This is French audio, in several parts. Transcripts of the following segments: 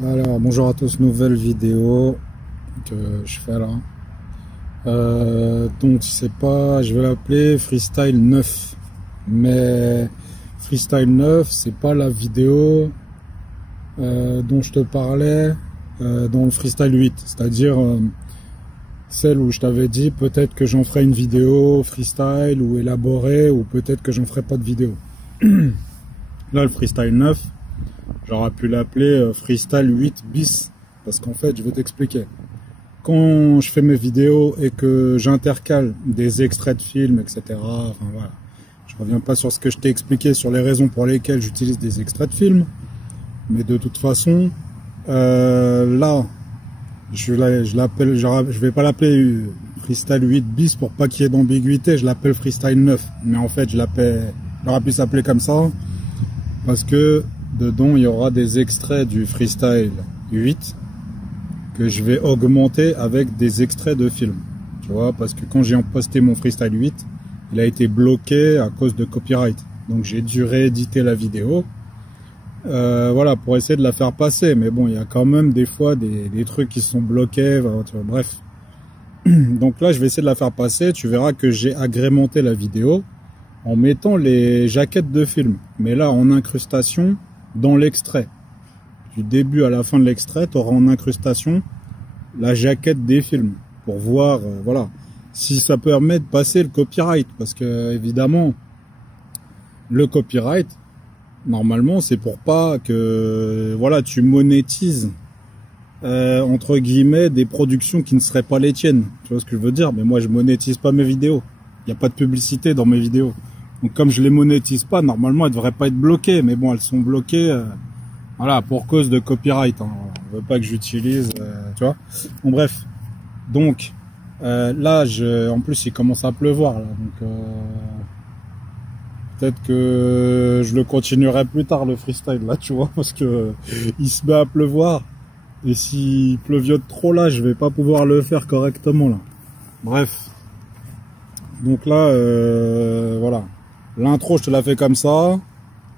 Alors, bonjour à tous, nouvelle vidéo que je fais là. Donc, c'est pas, je vais l'appeler Freestyle 9. Mais Freestyle 9, c'est pas la vidéo dont je te parlais dans le Freestyle 8. C'est-à-dire celle où je t'avais dit peut-être que j'en ferai une vidéo freestyle ou élaborée, ou peut-être que j'en ferai pas de vidéo. Là, le Freestyle 9, j'aurais pu l'appeler Freestyle 8 bis, parce qu'en fait, je vais t'expliquer. Quand je fais mes vidéos et que j'intercale des extraits de films, etc., enfin voilà, je reviens pas sur ce que je t'ai expliqué sur les raisons pour lesquelles j'utilise des extraits de films, mais de toute façon, là, je vais pas l'appeler Freestyle 8 bis pour pas qu'il y ait d'ambiguïté, je l'appelle Freestyle 9, mais en fait, j'aurais pu s'appeler comme ça, parce que dedans, il y aura des extraits du Freestyle 8 que je vais augmenter avec des extraits de films. Tu vois, parce que quand j'ai posté mon Freestyle 8, il a été bloqué à cause de copyright. Donc j'ai dû rééditer la vidéo. Voilà, pour essayer de la faire passer. Mais bon, il y a quand même des fois des trucs qui sont bloqués. Bref. Donc là, je vais essayer de la faire passer. Tu verras que j'ai agrémenté la vidéo en mettant les jaquettes de films. Mais là, en incrustation dans l'extrait. Du début à la fin de l'extrait, tu auras en incrustation la jaquette des films pour voir, voilà, si ça permet de passer le copyright, parce que évidemment, le copyright, normalement, c'est pour pas que, voilà, tu monétises entre guillemets des productions qui ne seraient pas les tiennes. Tu vois ce que je veux dire? Mais moi, je monétise pas mes vidéos. Il n'y a pas de publicité dans mes vidéos. Donc, comme je les monétise pas, normalement, elles devraient pas être bloquées. Mais bon, elles sont bloquées. Voilà, pour cause de copyright, hein. On veut pas que j'utilise, tu vois. Bon, bref. Donc, là, en plus, il commence à pleuvoir, là. Donc, peut-être que je le continuerai plus tard, le freestyle, là, tu vois, parce que il se met à pleuvoir. Et s'il pleuviote trop, là, je vais pas pouvoir le faire correctement, là. Bref. Donc là, voilà. L'intro, je te la fais comme ça.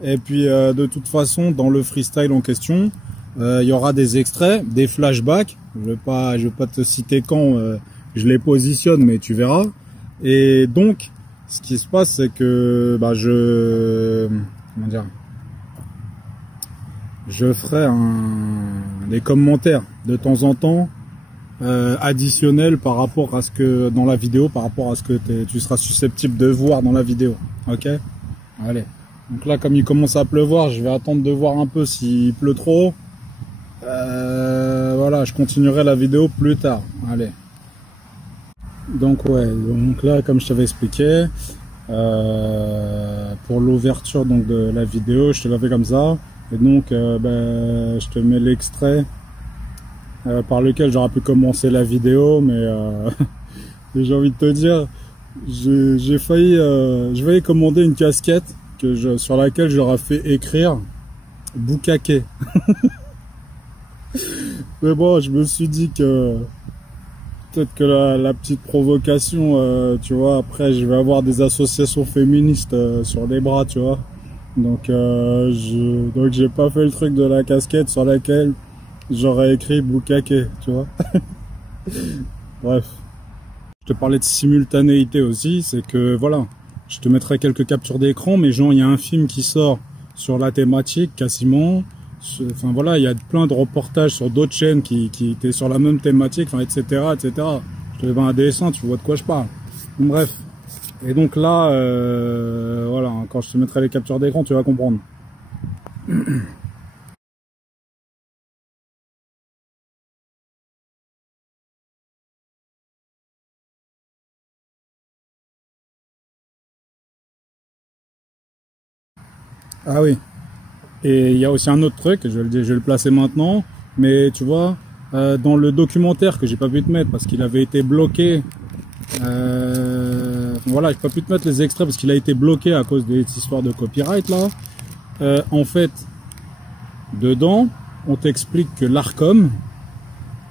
Et puis de toute façon, dans le freestyle en question, il y aura des extraits, des flashbacks. Je vais pas te citer quand je les positionne, mais tu verras. Et donc, ce qui se passe, c'est que comment dire, je ferai des commentaires de temps en temps additionnels par rapport à ce que dans la vidéo, par rapport à ce que tu seras susceptible de voir dans la vidéo. Ok? Allez. Donc là, comme il commence à pleuvoir, je vais attendre de voir un peu s'il pleut trop. Voilà, je continuerai la vidéo plus tard. Allez. Donc ouais, donc là, comme je t'avais expliqué, pour l'ouverture donc de la vidéo, je te l'avais comme ça. Et donc, je te mets l'extrait par lequel j'aurais pu commencer la vidéo, mais j'ai envie de te dire, j'ai failli, je vais commander une casquette sur laquelle j'aurais fait écrire Bukake. Mais bon, je me suis dit que peut-être que la petite provocation, tu vois, après je vais avoir des associations féministes sur les bras, tu vois. Donc j'ai pas fait le truc de la casquette sur laquelle j'aurais écrit Bukake, tu vois. Bref. Je te parlais de simultanéité aussi, c'est que voilà. Je te mettrai quelques captures d'écran, mais genre il y a un film qui sort sur la thématique quasiment. Enfin voilà, il y a plein de reportages sur d'autres chaînes qui étaient sur la même thématique, enfin etc. etc. Je te mets un dessin, tu vois de quoi je parle. Donc, bref. Et donc là, voilà, quand je te mettrai les captures d'écran, tu vas comprendre. Ah oui. Et il y a aussi un autre truc, je vais le placer maintenant, mais tu vois, dans le documentaire que j'ai pas pu te mettre parce qu'il avait été bloqué, voilà, j'ai pas pu te mettre les extraits parce qu'il a été bloqué à cause des histoires de copyright là. En fait, dedans, on t'explique que l'Arcom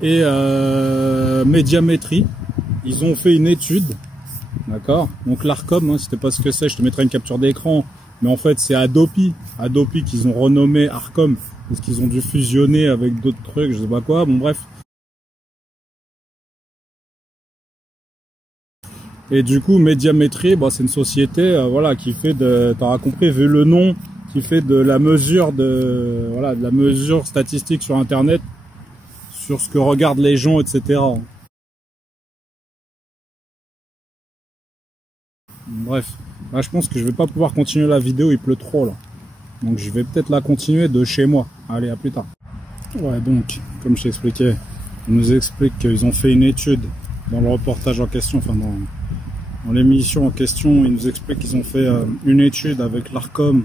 et Médiamétrie, ils ont fait une étude, d'accord. Donc l'Arcom, hein, si tu sais pas ce que c'est, je te mettrai une capture d'écran. Mais en fait, c'est Adopi qu'ils ont renommé Arcom Parce qu'ils ont dû fusionner avec d'autres trucs, je sais pas quoi, bon bref. Et du coup, Médiamétrie, bah, c'est une société, voilà, qui fait de, t'auras compris, vu le nom, qui fait de la mesure voilà, de la mesure statistique sur Internet, sur ce que regardent les gens, etc. Bref, là, je pense que je vais pas pouvoir continuer la vidéo, il pleut trop là. Donc je vais peut-être la continuer de chez moi. Allez, à plus tard. Ouais, donc, comme je t'expliquais, on nous explique qu'ils ont fait une étude dans le reportage en question, enfin dans l'émission en question, ils nous expliquent qu'ils ont fait une étude avec l'Arcom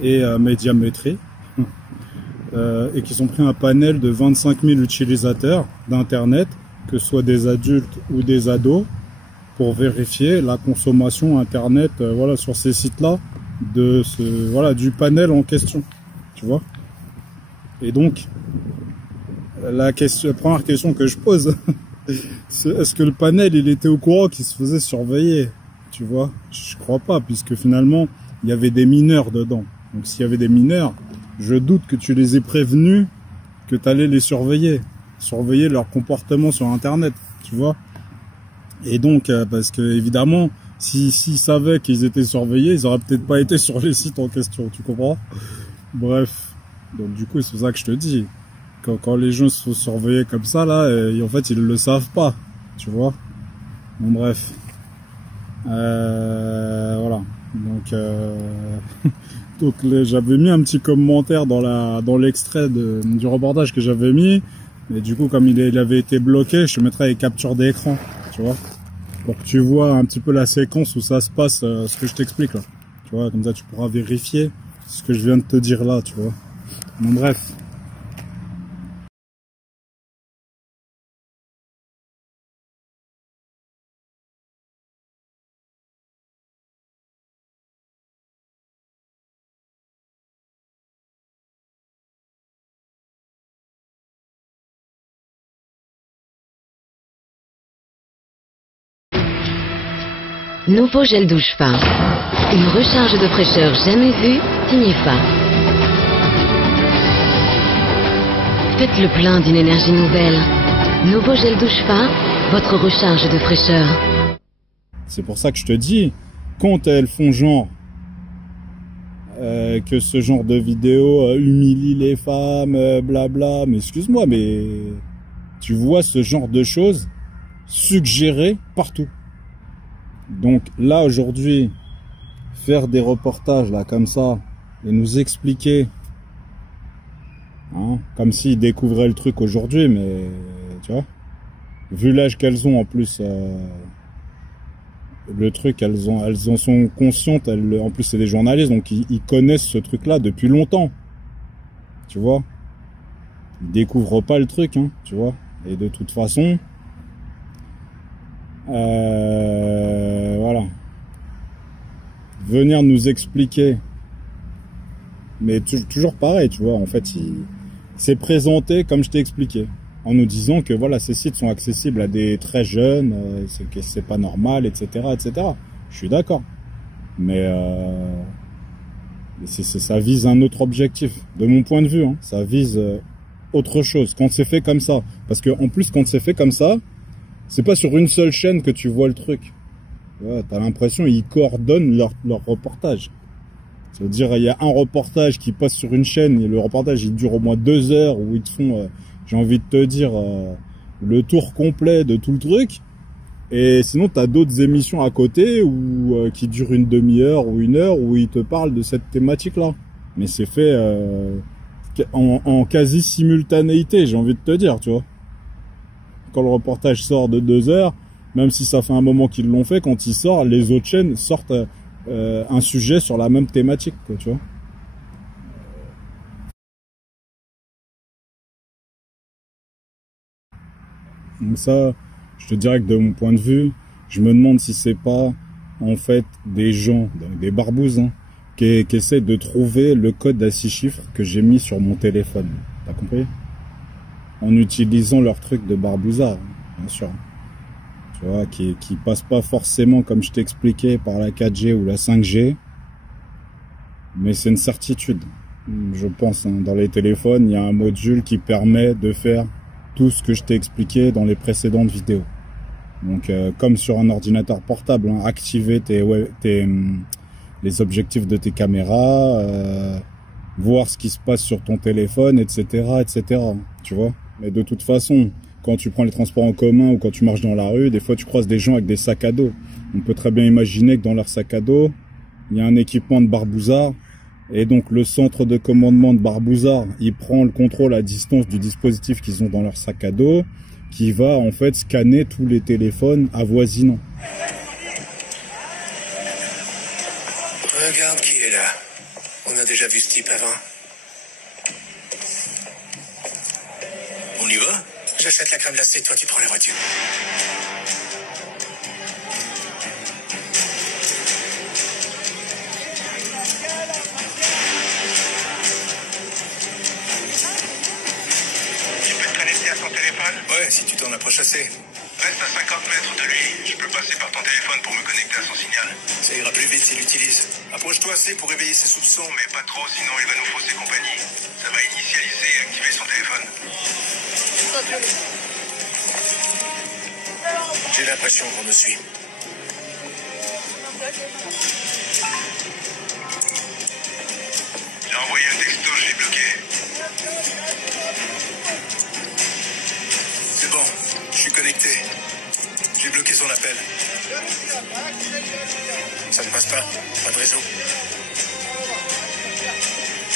et Médiamétrie et qu'ils ont pris un panel de 25 000 utilisateurs d'Internet, que ce soit des adultes ou des ados, pour vérifier la consommation Internet voilà, sur ces sites-là, voilà, du panel en question, tu vois. Et donc, la première question que je pose, est-ce que le panel, il était au courant qu'il se faisait surveiller? Tu vois, je crois pas, puisque finalement, il y avait des mineurs dedans. Donc s'il y avait des mineurs, je doute que tu les aies prévenus que tu allais les surveiller leur comportement sur Internet, tu vois. Et donc, parce que évidemment, s'ils savaient qu'ils étaient surveillés, ils auraient peut-être pas été sur les sites en question, tu comprends? Bref, donc du coup, c'est pour ça que je te dis, quand les gens se font surveiller comme ça, là, en fait, ils le savent pas, tu vois. Bon, bref. Voilà. Donc, donc j'avais mis un petit commentaire dans l'extrait du reportage que j'avais mis. Et du coup, comme il avait été bloqué, je te mettrai les captures d'écran, tu vois, pour que tu vois un petit peu la séquence où ça se passe, ce que je t'explique là. Tu vois, comme ça tu pourras vérifier ce que je viens de te dire là, tu vois. Bon, bref. Nouveau gel douche fin. Une recharge de fraîcheur jamais vue, signé Fa. Faites le plein d'une énergie nouvelle. Nouveau gel douche fin, votre recharge de fraîcheur. C'est pour ça que je te dis, quand elles font genre que ce genre de vidéo humilie les femmes, blabla, mais excuse-moi, mais tu vois ce genre de choses suggérées partout. Donc là aujourd'hui, faire des reportages là comme ça et nous expliquer, hein, comme s'ils découvraient le truc aujourd'hui, mais tu vois, vu l'âge qu'elles ont en plus, le truc, elles en sont conscientes, en plus c'est des journalistes, donc ils connaissent ce truc là depuis longtemps, tu vois, ils découvrent pas le truc, hein, tu vois, et de toute façon, voilà, venir nous expliquer, mais toujours pareil, tu vois, en fait, c'est présenté comme je t'ai expliqué, en nous disant que voilà, ces sites sont accessibles à des très jeunes, c'est pas normal, etc., etc. Je suis d'accord, mais ça vise un autre objectif, de mon point de vue, hein, ça vise autre chose quand c'est fait comme ça, parce que en plus quand c'est fait comme ça, c'est pas sur une seule chaîne que tu vois le truc. Ouais, t'as l'impression qu'ils coordonnent leur reportage. Ça veut dire il y a un reportage qui passe sur une chaîne et le reportage il dure au moins 2 heures où ils te font, j'ai envie de te dire, le tour complet de tout le truc. Et sinon t'as d'autres émissions à côté qui durent une demi-heure ou 1 heure où ils te parlent de cette thématique-là. Mais c'est fait en quasi simultanéité, j'ai envie de te dire, tu vois. Quand le reportage sort de 2 heures, même si ça fait un moment qu'ils l'ont fait, quand il sort, les autres chaînes sortent un sujet sur la même thématique, quoi, tu vois. Donc ça, je te dirais que de mon point de vue, je me demande si c'est pas en fait des gens, des barbouzes, hein, qui essaient de trouver le code à 6 chiffres que j'ai mis sur mon téléphone. T'as compris? En utilisant leur truc de barbouzard, bien sûr. Tu vois, qui passe pas forcément, comme je t'expliquais, par la 4G ou la 5G, mais c'est une certitude. je pense, hein, dans les téléphones, il y a un module qui permet de faire tout ce que je t'ai expliqué dans les précédentes vidéos. Donc, comme sur un ordinateur portable, hein, activer les objectifs de tes caméras, voir ce qui se passe sur ton téléphone, etc., etc. Tu vois? Mais de toute façon, quand tu prends les transports en commun ou quand tu marches dans la rue, des fois tu croises des gens avec des sacs à dos. On peut très bien imaginer que dans leur sac à dos, il y a un équipement de barbouzard. Et donc le centre de commandement de Barbouzard, il prend le contrôle à distance du dispositif qu'ils ont dans leur sac à dos, qui va en fait scanner tous les téléphones avoisinants. Regarde qui est là. On a déjà vu ce type avant. On y va? J'achète la crème glacée, toi tu prends la voiture. Ouais, si tu t'en approches assez. Reste à 50 mètres de lui. Je peux passer par ton téléphone pour me connecter à son signal. Ça ira plus vite s'il l'utilise. Approche-toi assez pour réveiller ses soupçons. Mais pas trop, sinon il va nous fausser compagnie. Ça va initialiser et activer son téléphone. J'ai l'impression qu'on me suit. J'ai envoyé un texto, je l'ai bloqué. C'est bon, je suis connecté. J'ai bloqué son appel. Ça ne passe pas, pas de réseau.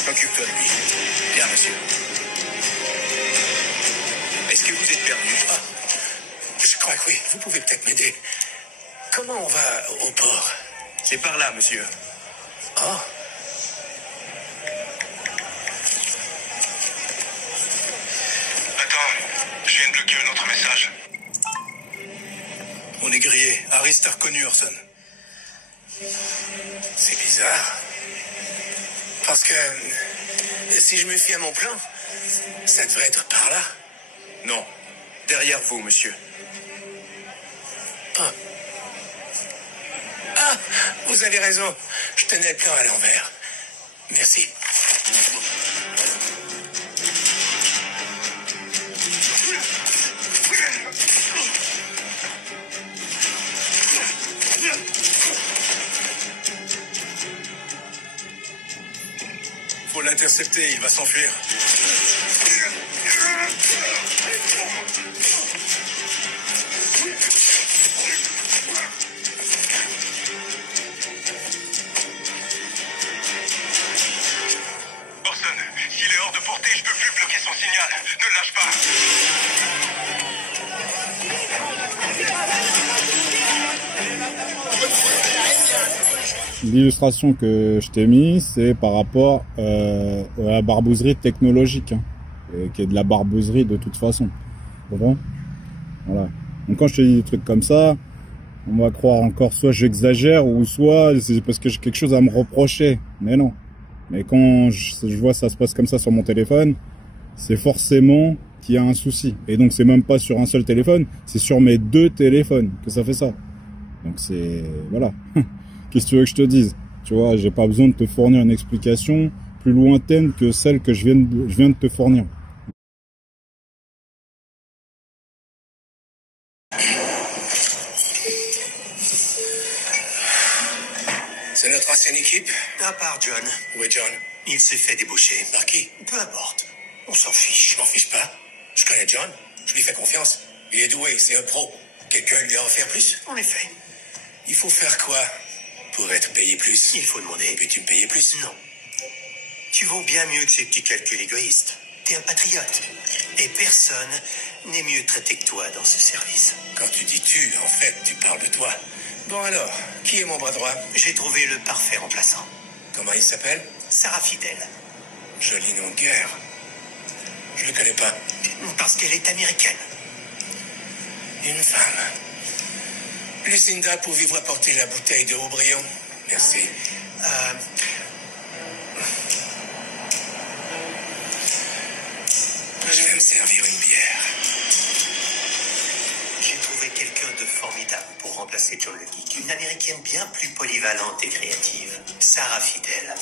Occupe-toi de lui. Bien, monsieur. Est-ce que vous êtes perdu? Ah, je crois que oui, vous pouvez peut-être m'aider. Comment on va au port? C'est par là, monsieur. Oh. Attends, je viens de bloquer un autre message. On est grillé. Harris t'a reconnu, Orson. C'est bizarre. Parce que si je me fie à mon plan, ça devrait être par là. Non. Derrière vous, monsieur. Ah. Ah, vous avez raison. Je tenais le plan à l'envers. Merci. Faut l'intercepter, il va s'enfuir. Orson, s'il est hors de portée, je peux plus bloquer son signal. Ne le lâche pas. L'illustration que je t'ai mis, c'est par rapport à la barbouzerie technologique, hein, qui est de la barbouzerie de toute façon. Bon, voilà. Donc quand je te dis des trucs comme ça, on va croire encore soit j'exagère ou soit c'est parce que j'ai quelque chose à me reprocher. Mais non. Mais quand je vois ça se passe comme ça sur mon téléphone, c'est forcément qu'il y a un souci. Et donc c'est même pas sur un seul téléphone, c'est sur mes deux téléphones que ça fait ça. Donc c'est... voilà. Qu'est-ce que tu veux que je te dise? Tu vois, j'ai pas besoin de te fournir une explication plus lointaine que celle que je viens de te fournir. C'est notre ancienne équipe? À part John. Où est John? Il s'est fait débaucher. Par qui? Peu importe. On s'en fiche. Je m'en fiche pas. Je connais John. Je lui fais confiance. Il est doué, c'est un pro. Quelqu'un lui a offert plus? En effet. Il faut faire quoi pour être payé plus? Il faut demander. Peux-tu me payer plus? Non. Tu vaux bien mieux que ces petits calculs égoïstes. T'es un patriote. Et personne n'est mieux traité que toi dans ce service. Quand tu dis tu, en fait, tu parles de toi. Bon alors, qui est mon bras droit? J'ai trouvé le parfait remplaçant. Comment il s'appelle? Sarah Fidel. Joli nom de guerre. Je le connais pas. Parce qu'elle est américaine. Une femme. Lucinda, pouvez-vous apporter la bouteille de Haut-Brion? Merci. Je vais me servir une bière. J'ai trouvé quelqu'un de formidable pour remplacer John le Geek. Une américaine bien plus polyvalente et créative. Sarah Fidel.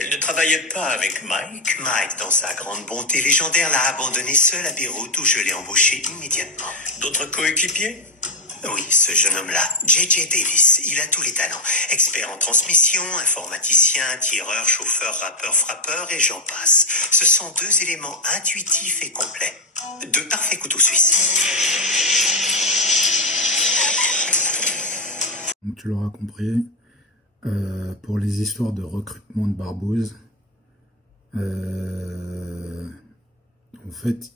Elle ne travaillait pas avec Mike. Mike, dans sa grande bonté légendaire, l'a abandonné seul à Beyrouth où je l'ai embauché immédiatement. D'autres coéquipiers? Oui, ce jeune homme-là, J.J. Davis, il a tous les talents. Expert en transmission, informaticien, tireur, chauffeur, rappeur, frappeur et j'en passe. Ce sont deux éléments intuitifs et complets. De parfaits couteaux suisses. Donc tu l'auras compris, pour les histoires de recrutement de barbouzes, en fait,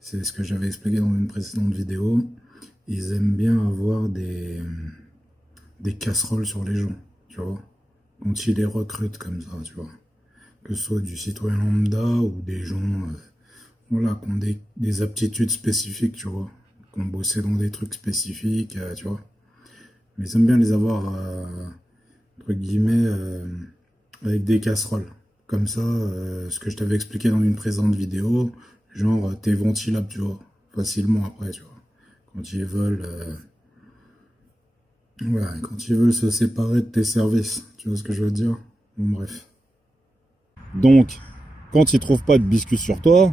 c'est ce que j'avais expliqué dans une précédente vidéo. Ils aiment bien avoir des casseroles sur les gens, tu vois, quand ils les recrutent comme ça, tu vois, que ce soit du citoyen lambda ou des gens, voilà, qui ont des aptitudes spécifiques, tu vois, qui ont bossé dans des trucs spécifiques, tu vois, mais ils aiment bien les avoir, entre guillemets, avec des casseroles, comme ça, ce que je t'avais expliqué dans une précédente vidéo, genre, t'es ventilable, tu vois, facilement après, tu vois. Quand ils veulent, voilà, quand ils veulent se séparer de tes services, tu vois ce que je veux dire? Bon, bref. Donc, quand ils trouvent pas de biscuits sur toi,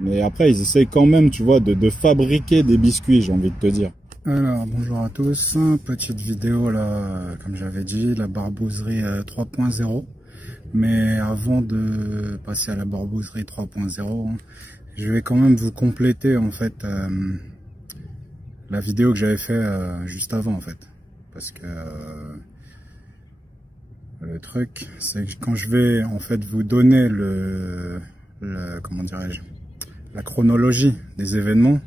mais après ils essayent quand même, tu vois, de fabriquer des biscuits, j'ai envie de te dire. Alors, bonjour à tous, petite vidéo là, comme j'avais dit, la barbouzerie 3.0. Mais avant de passer à la barbouzerie 3.0, je vais quand même vous compléter en fait la vidéo que j'avais fait juste avant en fait, parce que le truc c'est que quand je vais en fait vous donner comment dirais-je, la chronologie des événements,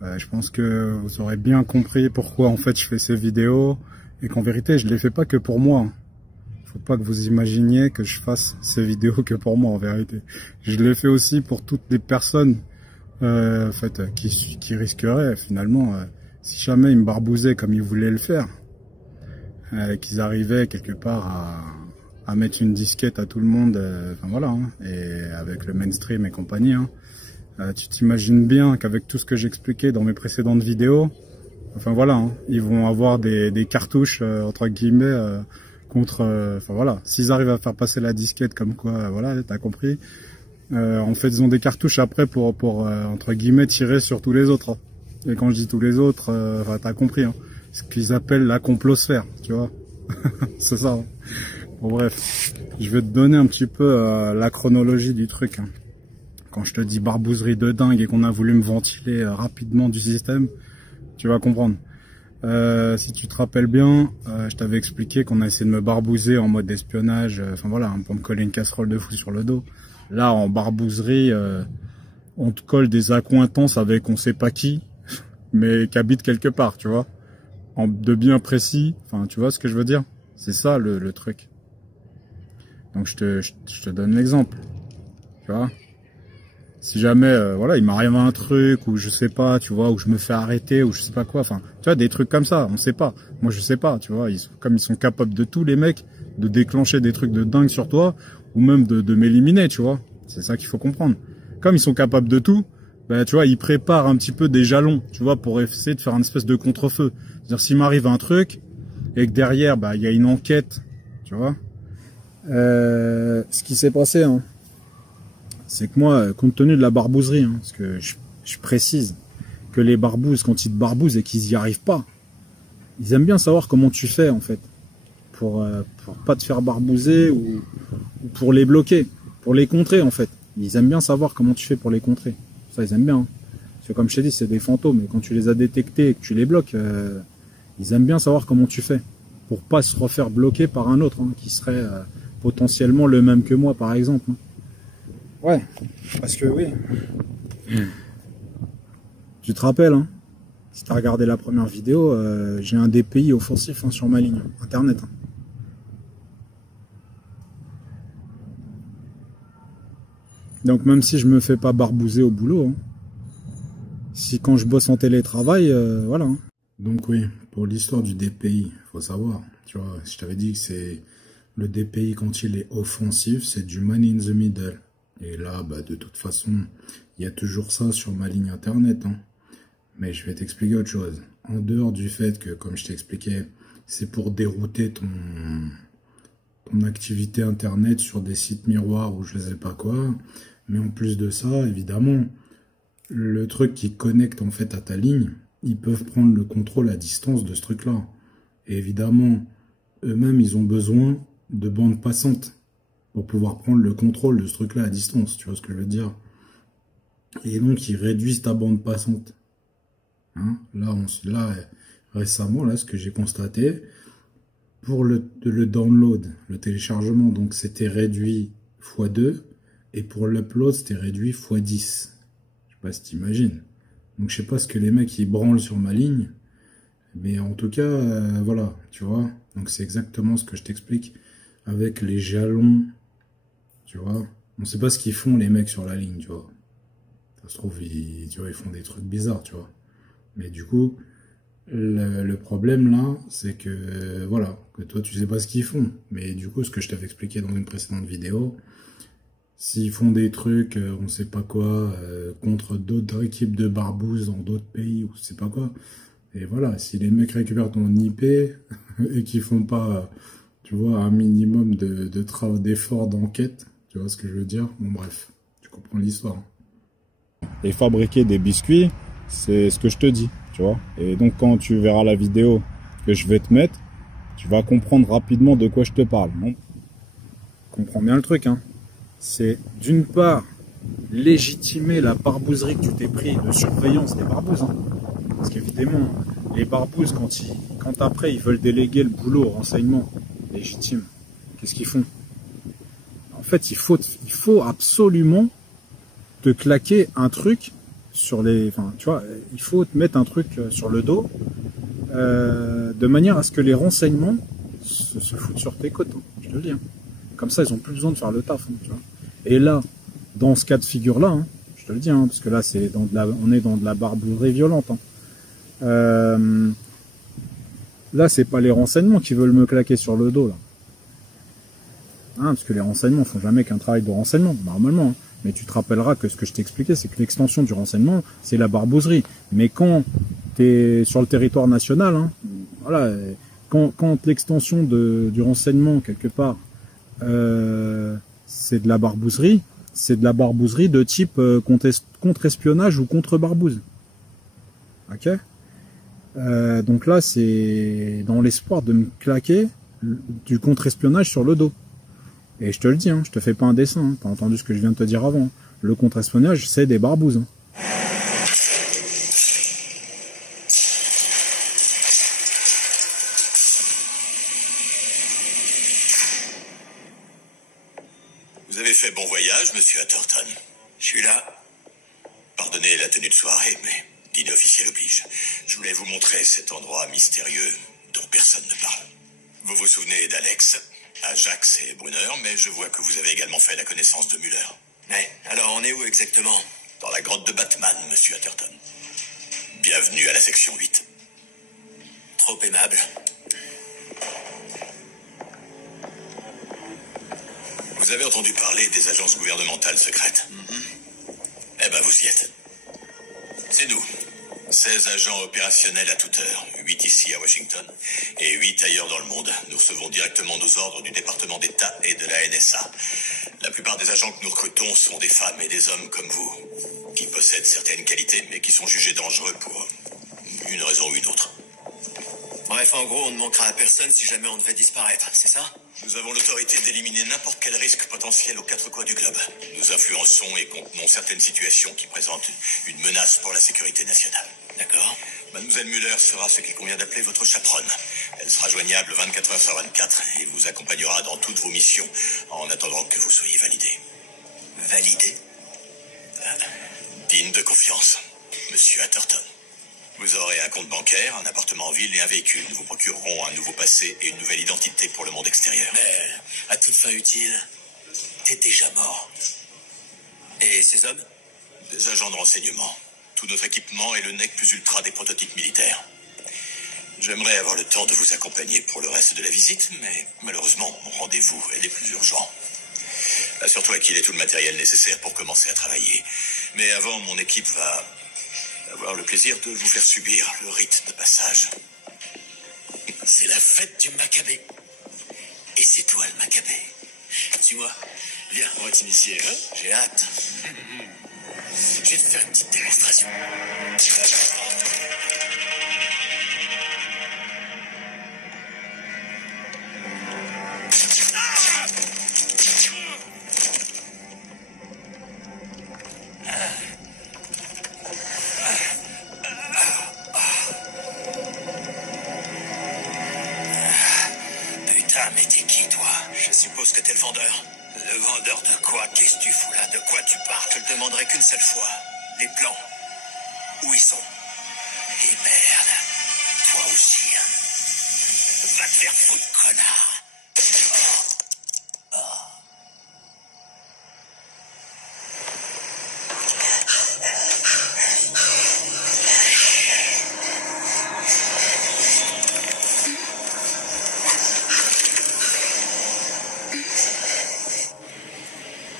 je pense que vous aurez bien compris pourquoi en fait je fais ces vidéos et qu'en vérité je les fais pas que pour moi. Faut pas que vous imaginiez que je fasse ces vidéos que pour moi en vérité. Je les fais aussi pour toutes les personnes en fait, qui risqueraient finalement, si jamais ils me barbousaient comme ils voulaient le faire, qu'ils arrivaient quelque part à mettre une disquette à tout le monde, enfin voilà, hein, et avec le mainstream et compagnie, hein, tu t'imagines bien qu'avec tout ce que j'expliquais dans mes précédentes vidéos, enfin voilà, hein, ils vont avoir des cartouches entre guillemets contre, enfin voilà, s'ils arrivent à faire passer la disquette comme quoi, voilà, t'as compris. En fait, ils ont des cartouches après pour entre guillemets tirer sur tous les autres. Et quand je dis tous les autres, enfin t'as compris, hein, ce qu'ils appellent la complosphère, tu vois. C'est ça. Hein. Bon bref, je vais te donner un petit peu la chronologie du truc. Hein. Quand je te dis barbouzerie de dingue et qu'on a voulu me ventiler rapidement du système, tu vas comprendre. Si tu te rappelles bien, je t'avais expliqué qu'on a essayé de me barbouzer en mode espionnage, enfin voilà, hein, pour me coller une casserole de fou sur le dos. Là, en barbouzerie, on te colle des accointances avec on sait pas qui, mais qui habitent quelque part, tu vois. De bien précis, enfin, tu vois ce que je veux dire? C'est ça le truc. Donc, je te donne l'exemple, tu vois. Si jamais, voilà, il m'arrive un truc, ou je sais pas, tu vois, ou je me fais arrêter, ou je sais pas quoi, enfin, tu vois, des trucs comme ça, on sait pas. Moi, je sais pas, tu vois, comme ils sont capables de tout, les mecs, de déclencher des trucs de dingue sur toi, ou même de m'éliminer, tu vois. C'est ça qu'il faut comprendre. Comme ils sont capables de tout, ben, tu vois, ils préparent un petit peu des jalons, tu vois, pour essayer de faire une espèce de contre-feu. C'est-à-dire, s'il m'arrive un truc, et que derrière, bah, il y a une enquête, tu vois. Ce qui s'est passé, hein, c'est que moi, compte tenu de la barbouzerie, hein, parce que je précise que les barbouzes, quand ils te barbousent et qu'ils y arrivent pas, ils aiment bien savoir comment tu fais, en fait, pour pas te faire barbouzer ou pour les bloquer, pour les contrer, en fait. Ils aiment bien savoir comment tu fais pour les contrer. Ça, ils aiment bien. Hein. Parce que comme je t'ai dit, c'est des fantômes. Et quand tu les as détectés et que tu les bloques, ils aiment bien savoir comment tu fais. Pour pas se refaire bloquer par un autre, hein, qui serait potentiellement le même que moi, par exemple. Hein. Ouais, parce que oui. Tu te rappelles, hein, si tu as regardé la première vidéo, j'ai un DPI offensif, hein, sur ma ligne internet. Hein. Donc même si je me fais pas barbouzer au boulot, hein, si quand je bosse en télétravail, voilà. Hein. Donc oui, pour l'histoire du DPI, faut savoir, tu vois, je t'avais dit que c'est le DPI quand il est offensif, c'est du man in the middle. Et là, bah, de toute façon, il y a toujours ça sur ma ligne internet. Hein. Mais je vais t'expliquer autre chose. En dehors du fait que, comme je t'expliquais, c'est pour dérouter ton activité internet sur des sites miroirs ou je sais pas quoi. Mais en plus de ça, évidemment, le truc qui connecte en fait à ta ligne, ils peuvent prendre le contrôle à distance de ce truc-là. Et évidemment, eux-mêmes, ils ont besoin de bandes passantes pour pouvoir prendre le contrôle de ce truc-là à distance. Tu vois ce que je veux dire? Et donc, ils réduisent ta bande passante. Hein, là, récemment, là, ce que j'ai constaté, pour le download, le téléchargement, donc c'était réduit x2, et pour l'upload, c'était réduit x10. Je sais pas si t'imagines. Donc je sais pas ce que les mecs ils branlent sur ma ligne, mais en tout cas, voilà, tu vois. Donc c'est exactement ce que je t'explique avec les jalons, tu vois. On sait pas ce qu'ils font les mecs sur la ligne, tu vois. Ça se trouve, tu vois, ils font des trucs bizarres, tu vois. Mais du coup, le problème là, c'est que, voilà, que toi tu sais pas ce qu'ils font. Mais du coup, ce que je t'avais expliqué dans une précédente vidéo, s'ils font des trucs, on sait pas quoi, contre d'autres équipes de barbouzes dans d'autres pays, ou je sais pas quoi. Et voilà, si les mecs récupèrent ton IP et qu'ils font pas, tu vois, un minimum d'efforts d'enquête, tu vois ce que je veux dire? Bon bref, tu comprends l'histoire. Et fabriquer des biscuits, c'est ce que je te dis, tu vois. Et donc quand tu verras la vidéo que je vais te mettre, tu vas comprendre rapidement de quoi je te parle. Non? Comprends bien le truc, hein. C'est d'une part légitimer la barbouzerie que tu t'es pris de surveillance des barbouzes. Hein. Parce qu'évidemment, les barbouzes, quand après ils veulent déléguer le boulot au renseignement légitime, qu'est-ce qu'ils font? En fait, il faut absolument te claquer un truc sur les... Enfin, tu vois, il faut te mettre un truc sur le dos de manière à ce que les renseignements se foutent sur tes côtes. Hein, je te le dis. Hein. Comme ça, ils n'ont plus besoin de faire le taf. Hein, tu vois. Et là, dans ce cas de figure-là, hein, je te le dis, hein, parce que là, on est dans de la barbouzerie violente. Hein. Là, c'est pas les renseignements qui veulent me claquer sur le dos. Là. Hein, parce que les renseignements font jamais qu'un travail de renseignement, normalement. Hein. Mais tu te rappelleras que ce que je t'ai expliqué, c'est que l'extension du renseignement, c'est la barbouzerie. Mais quand tu es sur le territoire national, hein, voilà, quand l'extension du renseignement, quelque part, c'est de la barbouzerie, de type contre-espionnage ou contre-barbouze. Ok? Donc là, c'est dans l'espoir de me claquer du contre-espionnage sur le dos. Et je te le dis, hein, je te fais pas un dessin, hein, t'as entendu ce que je viens de te dire avant. Le contre-espionnage, c'est des barbouzes. Hein. Vous avez fait bon voyage, monsieur Atherton. Je suis là. Pardonnez la tenue de soirée, mais dîner officiel oblige. Je voulais vous montrer cet endroit mystérieux dont personne ne parle. Vous vous souvenez d'Alex, Ajax et Brunner, mais je vois que vous avez également fait la connaissance de Müller. Mais alors on est où exactement? Dans la grotte de Batman, monsieur Atherton. Bienvenue à la section 8. Trop aimable. Vous avez entendu parler des agences gouvernementales secrètes? Eh ben, vous y êtes. C'est nous. 16 agents opérationnels à toute heure. 8 ici à Washington et 8 ailleurs dans le monde. Nous recevons directement nos ordres du département d'État et de la NSA. La plupart des agents que nous recrutons sont des femmes et des hommes comme vous, qui possèdent certaines qualités, mais qui sont jugés dangereux pour une raison ou une autre. Bref, en gros, on ne manquera à personne si jamais on devait disparaître, c'est ça? Nous avons l'autorité d'éliminer n'importe quel risque potentiel aux quatre coins du globe. Nous influençons et contenons certaines situations qui présentent une menace pour la sécurité nationale. D'accord. Mademoiselle Müller sera ce qu'il convient d'appeler votre chaperonne. Elle sera joignable 24 heures sur 24 et vous accompagnera dans toutes vos missions en attendant que vous soyez validé. Validé? Digne de confiance, monsieur Atherton. Vous aurez un compte bancaire, un appartement en ville et un véhicule. Nous vous procurerons un nouveau passé et une nouvelle identité pour le monde extérieur. Mais, à toute fin utile, t'es déjà mort. Et ces hommes? Des agents de renseignement. Tout notre équipement est le nec plus ultra des prototypes militaires. J'aimerais avoir le temps de vous accompagner pour le reste de la visite, mais malheureusement, mon rendez-vous est des plus urgents. Assure-toi qu'il ait tout le matériel nécessaire pour commencer à travailler. Mais avant, mon équipe va avoir le plaisir de vous faire subir le rite de passage. C'est la fête du Maccabée. Et étoiles, Maccabée. Suis-moi. Viens, on va t'initier, hein? J'ai hâte. Je vais te faire une petite démonstration. Putain, mais t'es qui, toi? Je suppose que t'es le vendeur. Le vendeur de quoi? Qu'est-ce que tu fous là? De quoi tu parles? Je te le demanderai qu'une seule fois. Les plans. Où ils sont? Et merde. Toi aussi, hein. Va te faire foutre, connard.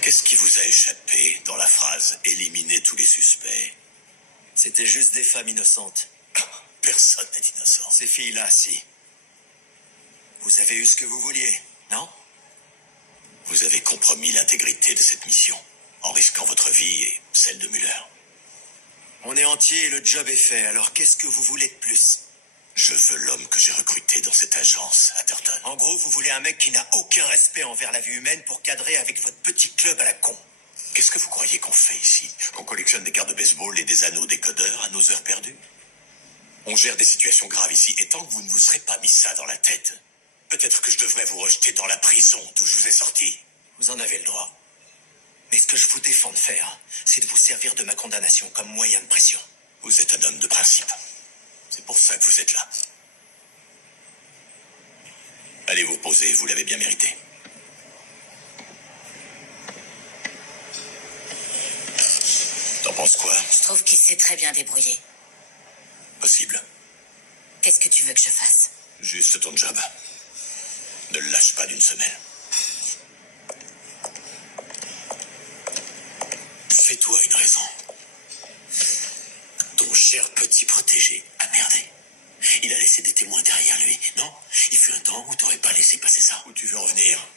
Qu'est-ce qui vous a échappé dans la phrase « éliminer tous les suspects » ? C'était juste des femmes innocentes. Personne n'est innocent. Ces filles-là, si. Vous avez eu ce que vous vouliez, non? Vous avez compromis l'intégrité de cette mission, en risquant votre vie et celle de Muller. On est entier et le job est fait, alors qu'est-ce que vous voulez de plus? Je veux l'homme que j'ai recruté dans cette agence, Atherton. En gros, vous voulez un mec qui n'a aucun respect envers la vie humaine pour cadrer avec votre petit club à la con. Qu'est-ce que vous croyez qu'on fait ici? Qu'on collectionne des cartes de baseball et des anneaux décodeurs à nos heures perdues? On gère des situations graves ici, et tant que vous ne vous serez pas mis ça dans la tête, peut-être que je devrais vous rejeter dans la prison d'où je vous ai sorti. Vous en avez le droit. Mais ce que je vous défends de faire, c'est de vous servir de ma condamnation comme moyen de pression. Vous êtes un homme de principe. C'est pour ça que vous êtes là. Allez vous reposer, vous l'avez bien mérité. T'en penses quoi? Je trouve qu'il s'est très bien débrouillé. Possible. Qu'est-ce que tu veux que je fasse? Juste ton job. Ne le lâche pas d'une semelle. Fais-toi une raison. Ton cher petit protégé a merdé. Il a laissé des témoins derrière lui, non? Il fut un temps où t'aurais pas laissé passer ça. Où tu veux en venir?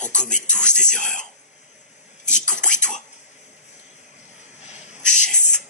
On commet tous des erreurs. Y compris toi. Chef.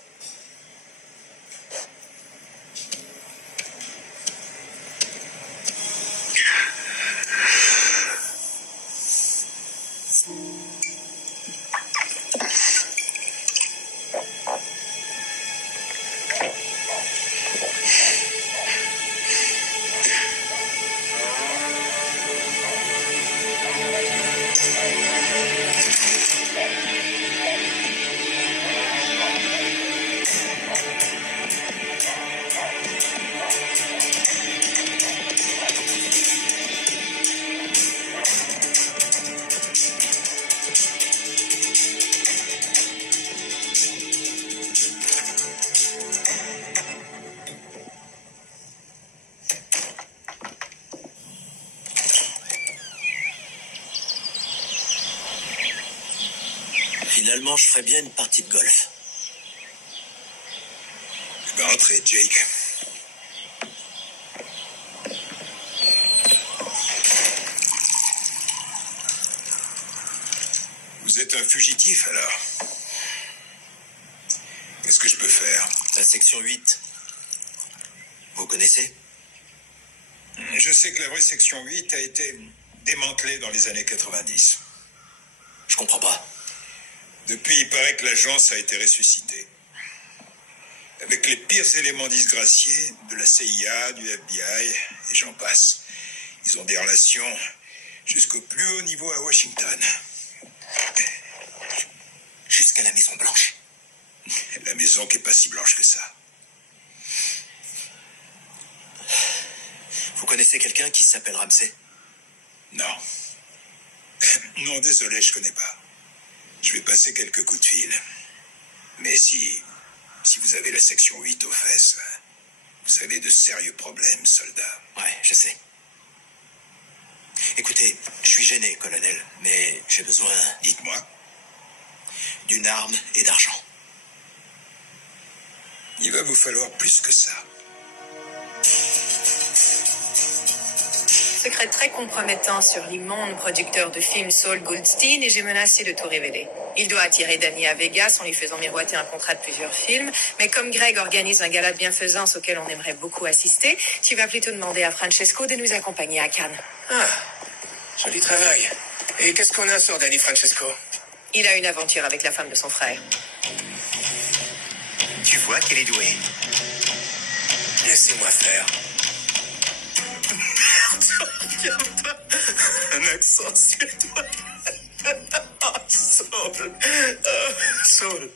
Finalement, je ferais bien une partie de golf. Eh ben, entrez, Jake. Vous êtes un fugitif, alors? Qu'est-ce que je peux faire? La section 8. Vous connaissez? Je sais que la vraie section 8 a été démantelée dans les années 90. Je comprends pas. Depuis, il paraît que l'agence a été ressuscitée. Avec les pires éléments disgraciés de la CIA, du FBI, et j'en passe. Ils ont des relations jusqu'au plus haut niveau à Washington. Jusqu'à la Maison Blanche. La maison qui est pas si blanche que ça. Vous connaissez quelqu'un qui s'appelle Ramsey? Non. Non, désolé, je connais pas. Je vais passer quelques coups de fil. Mais si vous avez la section 8 aux fesses, vous avez de sérieux problèmes, soldat. Ouais, je sais. Écoutez, je suis gêné, colonel, mais j'ai besoin... Dites-moi. D'une arme et d'argent. Il va vous falloir plus que ça. secret très compromettant sur l'immonde producteur de films Saul Goldstein et j'ai menacé de tout révéler. Il doit attirer Danny à Vegas en lui faisant miroiter un contrat de plusieurs films, mais comme Greg organise un gala de bienfaisance auquel on aimerait beaucoup assister, tu vas plutôt demander à Francesco de nous accompagner à Cannes. Ah, joli travail. Et qu'est-ce qu'on a sur Danny Francesco? Il a une aventure avec la femme de son frère. Tu vois qu'elle est douée. Laissez-moi faire. Merde, un accent suédois. Oh, Saul,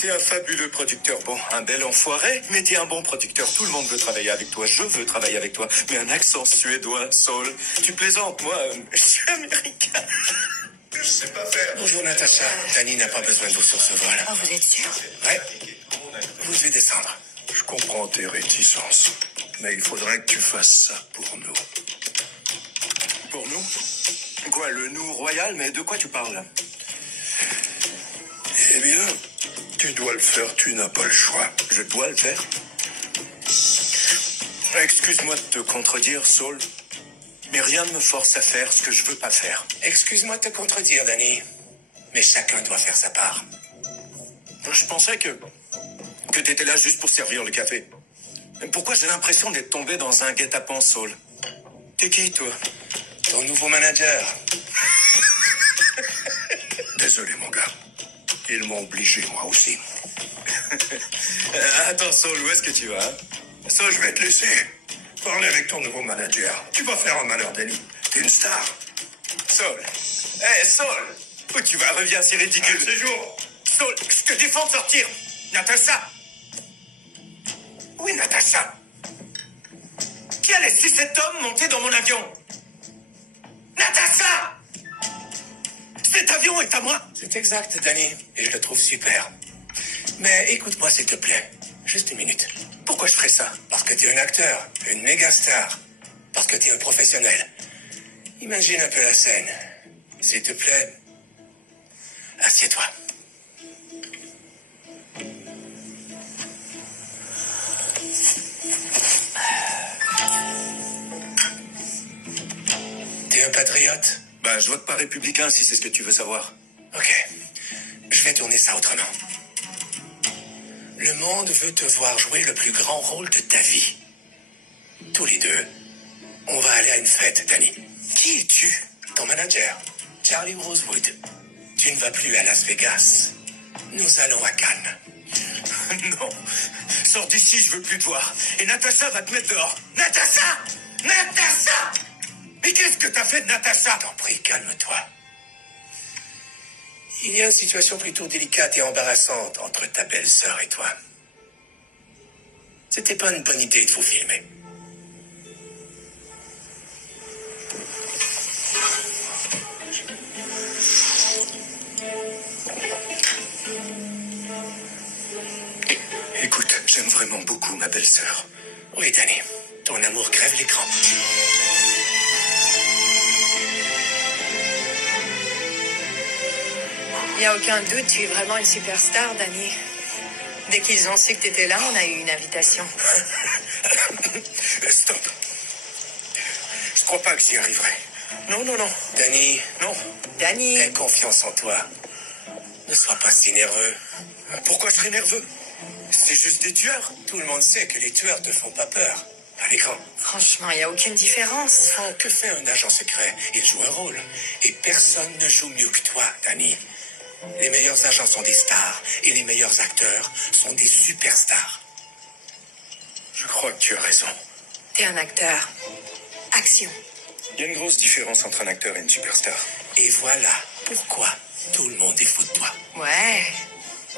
t'es un fabuleux producteur. Bon, un bel enfoiré, mais t'es un bon producteur. Tout le monde veut travailler avec toi. Je veux travailler avec toi. Mais un accent suédois, Saul, tu plaisantes. Moi, je suis américain. Je sais pas faire. Bonjour, Natacha. Danny n'a pas besoin de vous sur ce vol. Oh, vous êtes sûr? Ouais. Vous devez descendre. Je comprends tes réticences, mais il faudrait que tu fasses ça pour nous. Pour nous? Quoi, le nous royal? Mais de quoi tu parles? Eh bien, tu dois le faire, tu n'as pas le choix. Je dois le faire? Excuse-moi de te contredire, Saul, mais rien ne me force à faire ce que je veux pas faire. Excuse-moi de te contredire, Danny, mais chacun doit faire sa part. Je pensais que t'étais là juste pour servir le café. Pourquoi j'ai l'impression d'être tombé dans un guet-apens, Saul? T'es qui, toi? Ton nouveau manager. Désolé, mon gars. Ils m'ont obligé, moi aussi. Attends, Saul, où est-ce que tu vas? Ça, je vais te laisser. Parler avec ton nouveau manager. Tu vas faire un malheur, Danny. T'es une star. Saul. Hé, Saul! Où tu vas? Reviens, c'est ridicule. Un séjour. Saul, je te défends de sortir. Natacha! Oui, Natacha! Qui a laissé cet homme monter dans mon avion? Natacha! Cet avion est à moi! C'est exact, Danny, et je le trouve super. Mais écoute-moi, s'il te plaît. Juste une minute. Pourquoi je ferais ça? Parce que t'es un acteur, une méga star. Parce que t'es un professionnel. Imagine un peu la scène. S'il te plaît, assieds-toi. T'es un patriote? Ben, je vote pas républicain si c'est ce que tu veux savoir. Ok. Je vais tourner ça autrement. Le monde veut te voir jouer le plus grand rôle de ta vie. Tous les deux. On va aller à une fête, Danny. Qui es-tu? Ton manager, Charlie Rosewood. Tu ne vas plus à Las Vegas. Nous allons à Cannes. Non. Sors d'ici, je veux plus te voir. Et Natacha va te mettre dehors. Natacha! Natacha! Mais qu'est-ce que t'as fait de Natacha? T'en prie, calme-toi. Il y a une situation plutôt délicate et embarrassante entre ta belle-sœur et toi. C'était pas une bonne idée de vous filmer. Écoute, j'aime vraiment beaucoup ma belle-sœur. Oui, Danny, ton amour crève l'écran. Il n'y a aucun doute, tu es vraiment une superstar, Danny. Dès qu'ils ont su que tu étais là, on a eu une invitation. Stop. Je crois pas que j'y arriverai. Non, non, non. Danny, non. Danny. Aie confiance en toi. Ne sois pas si nerveux. Pourquoi je serais nerveux? C'est juste des tueurs. Tout le monde sait que les tueurs te font pas peur. À l'écran. Franchement, il n'y a aucune différence. Enfin, que fait un agent secret? Il joue un rôle. Et personne ne joue mieux que toi, Danny. Les meilleurs agents sont des stars. Et les meilleurs acteurs sont des superstars. Je crois que tu as raison. T'es un acteur. Action. Il y a une grosse différence entre un acteur et une superstar. Et voilà pourquoi tout le monde est fou de toi. Ouais.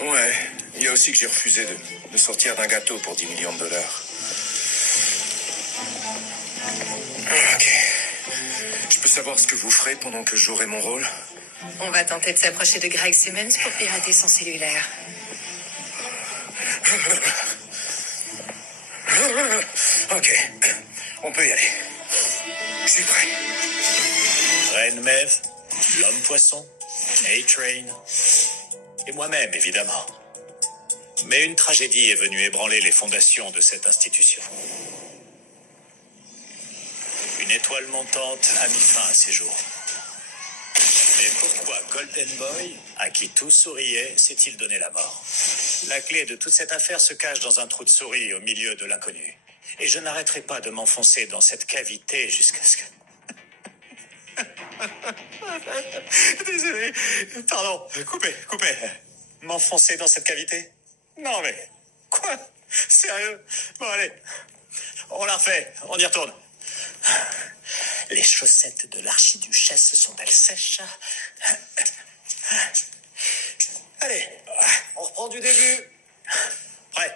Ouais, il y a aussi que j'ai refusé de sortir d'un gâteau pour 10 millions de dollars. Ok. Je peux savoir ce que vous ferez pendant que je jouerai mon rôle? On va tenter de s'approcher de Greg Simmons pour pirater son cellulaire. Ok, on peut y aller. Je suis prêt. Reine Maeve, l'homme poisson, A-Train, et moi-même, évidemment. Mais une tragédie est venue ébranler les fondations de cette institution. une étoile montante a mis fin à ses jours. Mais pourquoi Golden Boy, à qui tout souriait, s'est-il donné la mort? La clé de toute cette affaire se cache dans un trou de souris au milieu de l'inconnu. Et je n'arrêterai pas de m'enfoncer dans cette cavité jusqu'à ce que... Désolé. Pardon. Coupez. M'enfoncer dans cette cavité? Non mais... Quoi? Sérieux? Bon allez. On la refait. On y retourne. Les chaussettes de l'archiduchesse sont-elles sèches? Allez. On reprend du début. Prêt?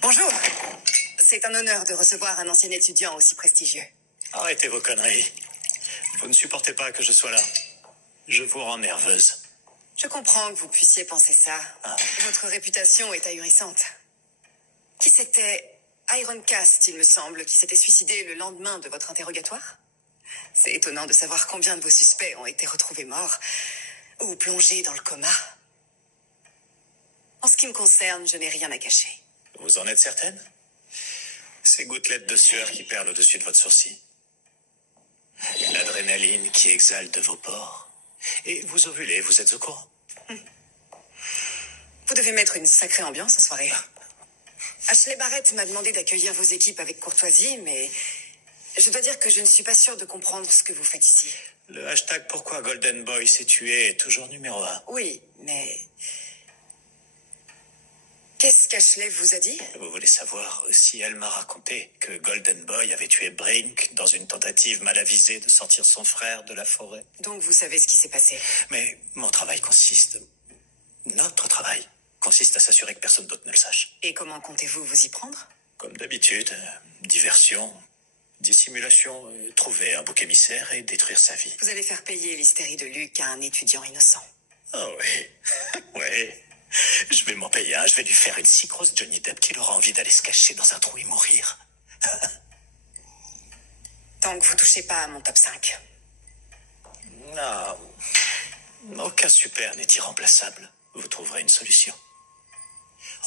Bonjour. C'est un honneur de recevoir un ancien étudiant aussi prestigieux. Arrêtez vos conneries. Vous ne supportez pas que je sois là. Je vous rends nerveuse. Je comprends que vous puissiez penser ça. Votre réputation est ahurissante. Qui c'était? Ironcast, il me semble, qui s'était suicidé le lendemain de votre interrogatoire? C'est étonnant de savoir combien de vos suspects ont été retrouvés morts ou plongés dans le coma. En ce qui me concerne, je n'ai rien à cacher. Vous en êtes certaine? Ces gouttelettes de sueur qui perlent au-dessus de votre sourcil. L'adrénaline qui exhale de vos pores. Et vous ovulez, vous êtes au courant? Vous devez mettre une sacrée ambiance ce soirée. Ashley Barrett m'a demandé d'accueillir vos équipes avec courtoisie, mais je dois dire que je ne suis pas sûre de comprendre ce que vous faites ici. Le hashtag pourquoi Golden Boy s'est tué est toujours numéro 1. Oui, mais... Qu'est-ce qu'Ashley vous a dit? Vous voulez savoir si elle m'a raconté que Golden Boy avait tué Brink dans une tentative mal avisée de sortir son frère de la forêt? Donc vous savez ce qui s'est passé? Mais mon travail consiste... Notre travail consiste à s'assurer que personne d'autre ne le sache. Et comment comptez-vous vous y prendre? Comme d'habitude, diversion, dissimulation, trouver un bouc émissaire et détruire sa vie. Vous allez faire payer l'hystérie de Luke à un étudiant innocent. Oh oui, oui. Je vais m'en payer un, je vais lui faire une si grosse Johnny Depp qu'il aura envie d'aller se cacher dans un trou et mourir. Tant que vous touchez pas à mon top 5. Non, aucun super n'est irremplaçable. Vous trouverez une solution.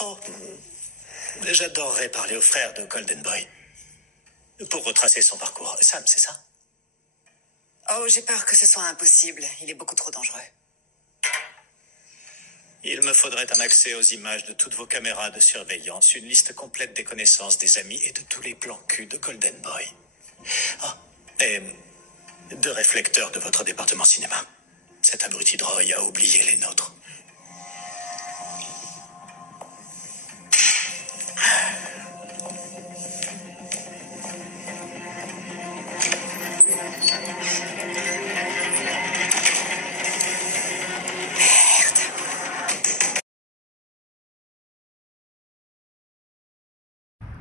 Oh, j'adorerais parler au frère de Golden Boy. Pour retracer son parcours. Sam, c'est ça? Oh, j'ai peur que ce soit impossible. Il est beaucoup trop dangereux. Il me faudrait un accès aux images de toutes vos caméras de surveillance, une liste complète des connaissances des amis et de tous les plans cul de Golden Boy. Ah, et 2 réflecteurs de votre département cinéma. Cet abruti de Roy a oublié les nôtres.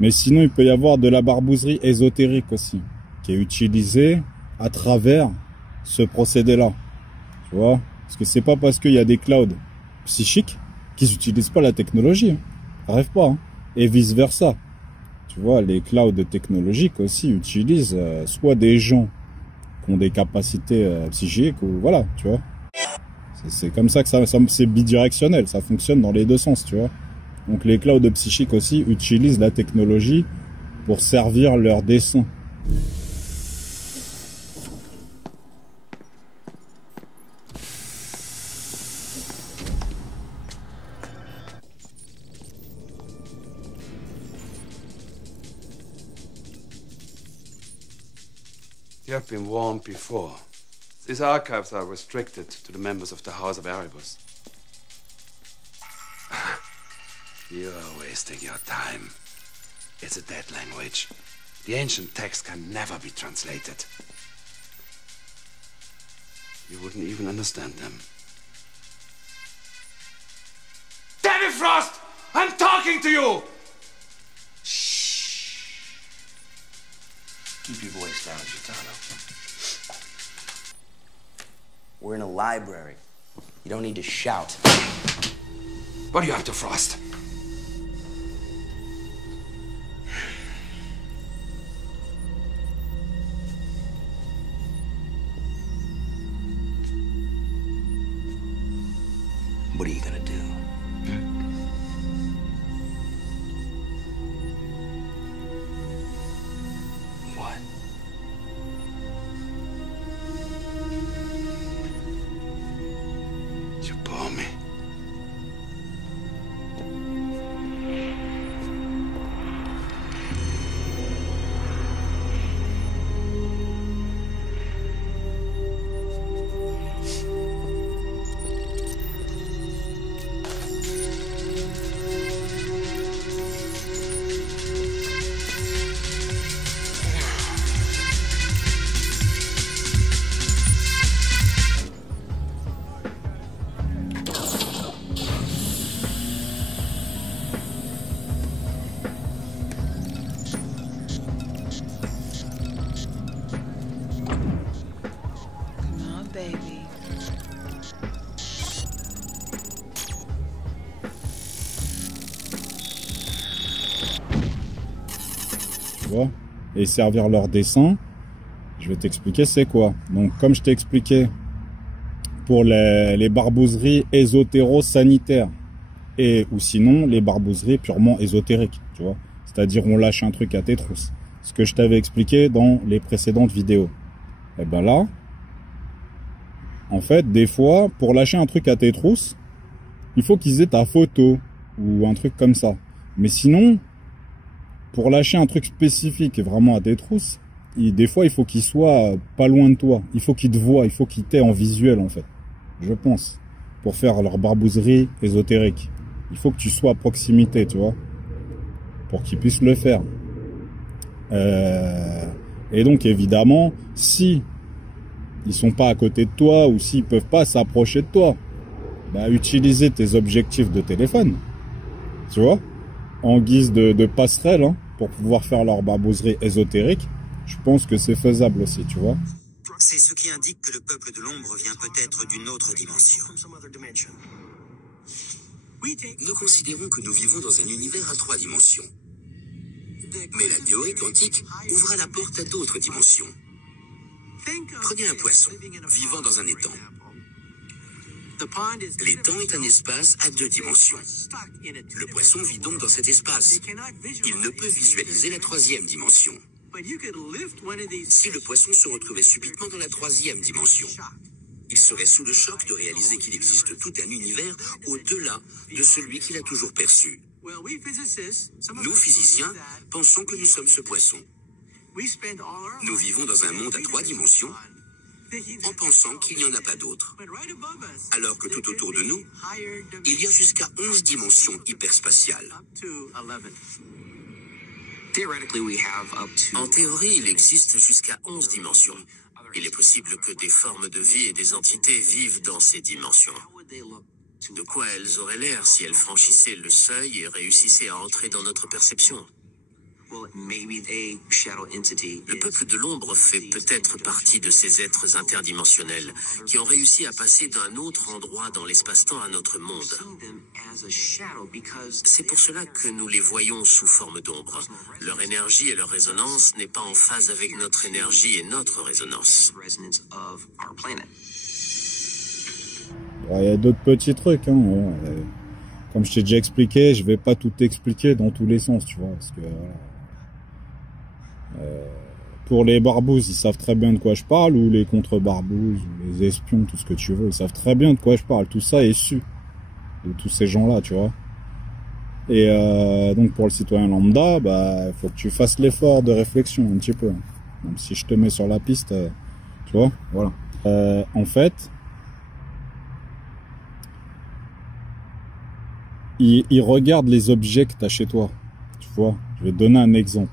Mais sinon, il peut y avoir de la barbouzerie ésotérique aussi, qui est utilisée à travers ce procédé-là. Tu vois? Parce que c'est pas parce qu'il y a des clouds psychiques qu'ils n'utilisent pas la technologie. Hein. Ça arrive pas. Hein. Et vice-versa. Tu vois, les clouds technologiques aussi utilisent soit des gens qui ont des capacités psychiques, ou voilà, tu vois. C'est comme ça que ça c'est bidirectionnel, ça fonctionne dans les deux sens, tu vois. Donc les clouds psychiques aussi utilisent la technologie pour servir leur dessein. You have been warned before. These archives are restricted to the members of the House of Erebus. You are wasting your time. It's a dead language. The ancient texts can never be translated. You wouldn't even understand them. Danny Frost! I'm talking to you! Shh. Keep your voice down, Gitano. We're in a library. You don't need to shout. What do you have to Frost? What are you gonna do? baby. Tu vois? Et servir leur dessin, je vais t'expliquer c'est quoi. Donc comme je t'ai expliqué pour les barbouzeries ésotéro-sanitaires et ou sinon les barbouzeries purement ésotériques, tu vois. C'est-à-dire on lâche un truc à tes trousses. Ce que je t'avais expliqué dans les précédentes vidéos. Et ben là, en fait, des fois, pour lâcher un truc à tes trousses, il faut qu'ils aient ta photo ou un truc comme ça. Mais sinon, pour lâcher un truc spécifique vraiment à tes trousses, des fois, il faut qu'il soit pas loin de toi. Il faut qu'il te voie, il faut qu'il t'ait en visuel, en fait. Je pense. Pour faire leur barbouzerie ésotérique. Il faut que tu sois à proximité, tu vois. Pour qu'ils puissent le faire. Et donc, évidemment, si ils sont pas à côté de toi ou s'ils peuvent pas s'approcher de toi, bah, utiliser tes objectifs de téléphone. Tu vois, en guise de passerelle, hein, pour pouvoir faire leur barbouzerie ésotérique. Je pense que c'est faisable aussi, tu vois. C'est ce qui indique que le peuple de l'ombre vient peut-être d'une autre dimension. Nous considérons que nous vivons dans un univers à 3 dimensions. Mais la théorie quantique ouvre la porte à d'autres dimensions. Prenez un poisson, vivant dans un étang. L'étang est un espace à 2 dimensions. Le poisson vit donc dans cet espace. Il ne peut visualiser la 3e dimension. Si le poisson se retrouvait subitement dans la 3e dimension, il serait sous le choc de réaliser qu'il existe tout un univers au-delà de celui qu'il a toujours perçu. Nous, physiciens, pensons que nous sommes ce poisson. Nous vivons dans un monde à 3 dimensions en pensant qu'il n'y en a pas d'autres. Alors que tout autour de nous, il y a jusqu'à 11 dimensions hyperspatiales. En théorie, il existe jusqu'à 11 dimensions. Il est possible que des formes de vie et des entités vivent dans ces dimensions. De quoi elles auraient l'air si elles franchissaient le seuil et réussissaient à entrer dans notre perception? Le peuple de l'ombre fait peut-être partie de ces êtres interdimensionnels qui ont réussi à passer d'un autre endroit dans l'espace-temps à notre monde. C'est pour cela que nous les voyons sous forme d'ombre. Leur énergie et leur résonance n'est pas en phase avec notre énergie et notre résonance. Il y a d'autres petits trucs, hein. Comme je t'ai déjà expliqué, je vais pas tout expliquer dans tous les sens, tu vois, parce que pour les barbouzes, ils savent très bien de quoi je parle, ou les contre-barbouzes, ou les espions, tout ce que tu veux, ils savent très bien de quoi je parle. Tout ça est su de tous ces gens-là, tu vois. Et donc pour le citoyen lambda, bah faut que tu fasses l'effort de réflexion un petit peu. Donc si je te mets sur la piste, tu vois, voilà. En fait, ils regardent les objets que tu as chez toi. Tu vois, je vais te donner un exemple.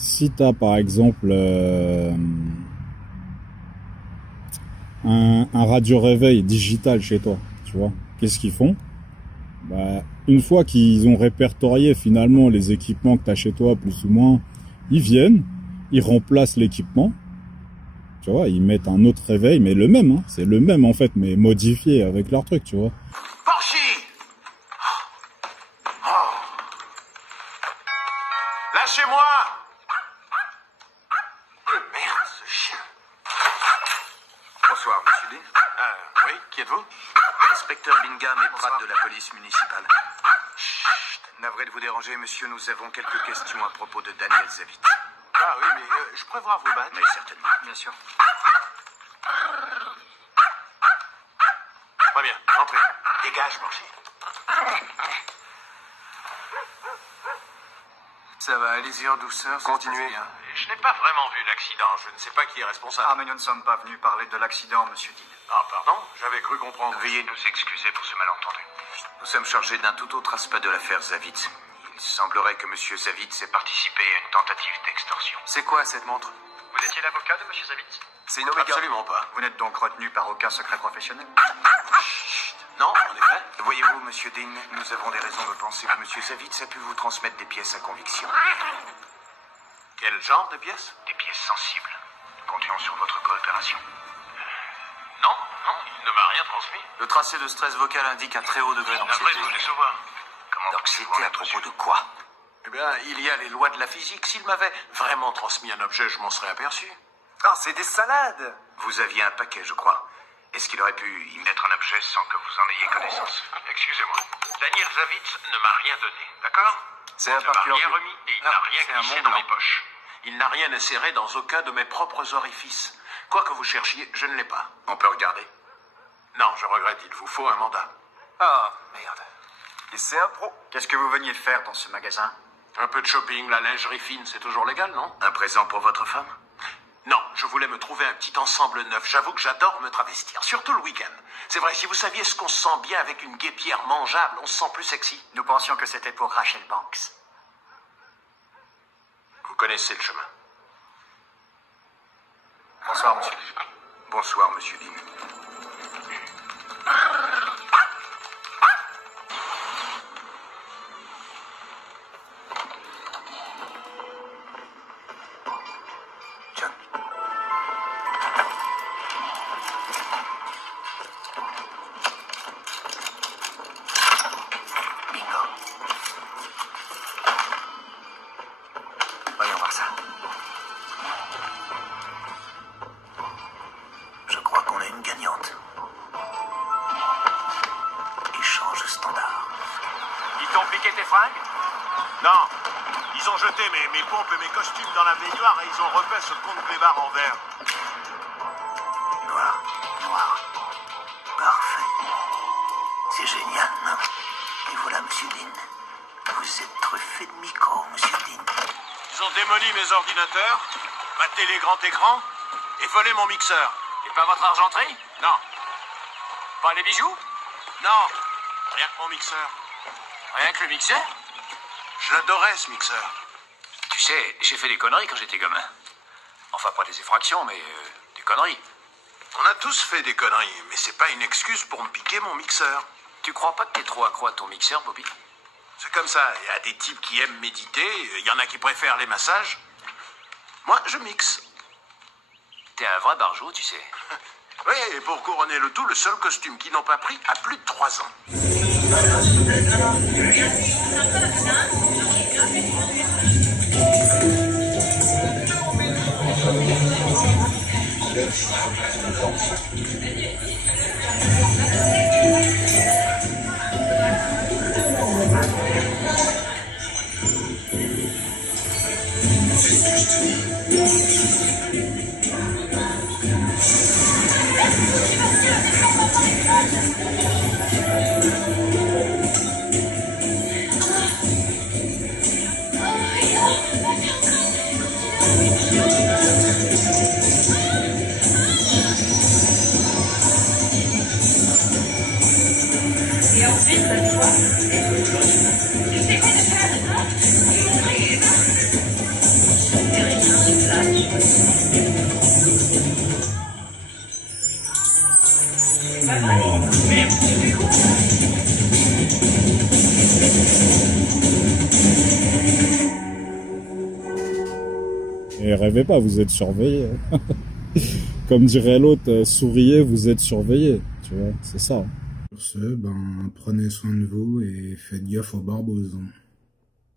Si tu as par exemple un radio-réveil digital chez toi, tu vois, qu'est-ce qu'ils font? Bah, une fois qu'ils ont répertorié finalement les équipements que tu as chez toi, plus ou moins, ils viennent, ils remplacent l'équipement. Tu vois, ils mettent un autre réveil, mais le même, hein, c'est le même en fait, mais modifié avec leur truc, tu vois. Porchy! Oh. Lâchez-moi! Merde, ce chien. Bonsoir, monsieur Dean. Oui, qui êtes-vous? Inspecteur Bingham et Pratt de la police municipale. Chut, navré de vous déranger, monsieur, nous avons quelques questions à propos de Daniel Zavit. Ah oui, mais je pourrais voir vos badges? Oui, certainement. Bien sûr. Très bien, entrez. Dégage, Porchy. Ça va, allez-y en douceur. Continuez. Je n'ai pas vraiment vu l'accident. Je ne sais pas qui est responsable. Ah, mais nous ne sommes pas venus parler de l'accident, monsieur Dean. Ah, pardon? J'avais cru comprendre. Veuillez nous excuser pour ce malentendu. Nous sommes chargés d'un tout autre aspect de l'affaire Zavitz. Il semblerait que monsieur Zavitz ait participé à une tentative d'extorsion. C'est quoi cette montre? Vous étiez l'avocat de monsieur Zavitz? C'est une Omega. Absolument pas. Vous n'êtes donc retenu par aucun secret professionnel? Chut. Non, en effet. Voyez-vous, monsieur Dean, nous avons des raisons de penser que monsieur Zavitz a pu vous transmettre des pièces à conviction. Quel genre de pièces? Des pièces sensibles. comptions sur votre coopération. Non, il ne m'a rien transmis. Le tracé de stress vocal indique un très haut degré d'anxiété. De vous décevoir. D'anxiété à propos de quoi? Eh bien, il y a les lois de la physique. S'il m'avait vraiment transmis un objet, je m'en serais aperçu. Ah, c'est des salades! Vous aviez un paquet, je crois. Est-ce qu'il aurait pu y mettre un objet sans que vous en ayez connaissance? Excusez-moi. Daniel Zavitz ne m'a rien donné, d'accord? C'est un parti. Il ne m'a rien remis et il n'a rien glissé dans mes poches. Il n'a rien inséré dans aucun de mes propres orifices. Quoi que vous cherchiez, je ne l'ai pas. On peut regarder? Non, je regrette, il vous faut un mandat. Ah, merde. Et c'est un pro. Qu'est-ce que vous veniez faire dans ce magasin? Un peu de shopping, la lingerie fine, c'est toujours légal, non? Un présent pour votre femme? Non, je voulais me trouver un petit ensemble neuf. J'avoue que j'adore me travestir, surtout le week-end. C'est vrai, si vous saviez ce qu'on se sent bien avec une guêpière mangeable, on se sent plus sexy. Nous pensions que c'était pour Rachel Banks. Vous connaissez le chemin. Bonsoir, monsieur. Bonsoir, monsieur Dean. Mes pompes et mes costumes dans la baignoire et ils ont repeint ce compte clébard en vert. Noir. Parfait. C'est génial, non? Et voilà, monsieur Dean. Vous êtes truffé de micros, monsieur Dean. Ils ont démoli mes ordinateurs, ma télé grand écran et volé mon mixeur. Et pas votre argenterie? Non. Pas les bijoux? Non. Rien que mon mixeur. Rien que le mixeur? Je l'adorais, ce mixeur. Tu sais, j'ai fait des conneries quand j'étais gamin. Enfin, pas des effractions, mais des conneries. On a tous fait des conneries, mais c'est pas une excuse pour me piquer mon mixeur. Tu crois pas que t'es trop accro à ton mixeur, Bobby? C'est comme ça, il y a des types qui aiment méditer, il y en a qui préfèrent les massages. Moi, je mixe. T'es un vrai barjot, tu sais. Oui, et pour couronner le tout, le seul costume qu'ils n'ont pas pris a plus de 3 ans. Et rêvez pas, vous êtes surveillé. Comme dirait l'autre, souriez, vous êtes surveillé. Tu vois, c'est ça. Sur ce, prenez soin de vous et faites gaffe aux barboses.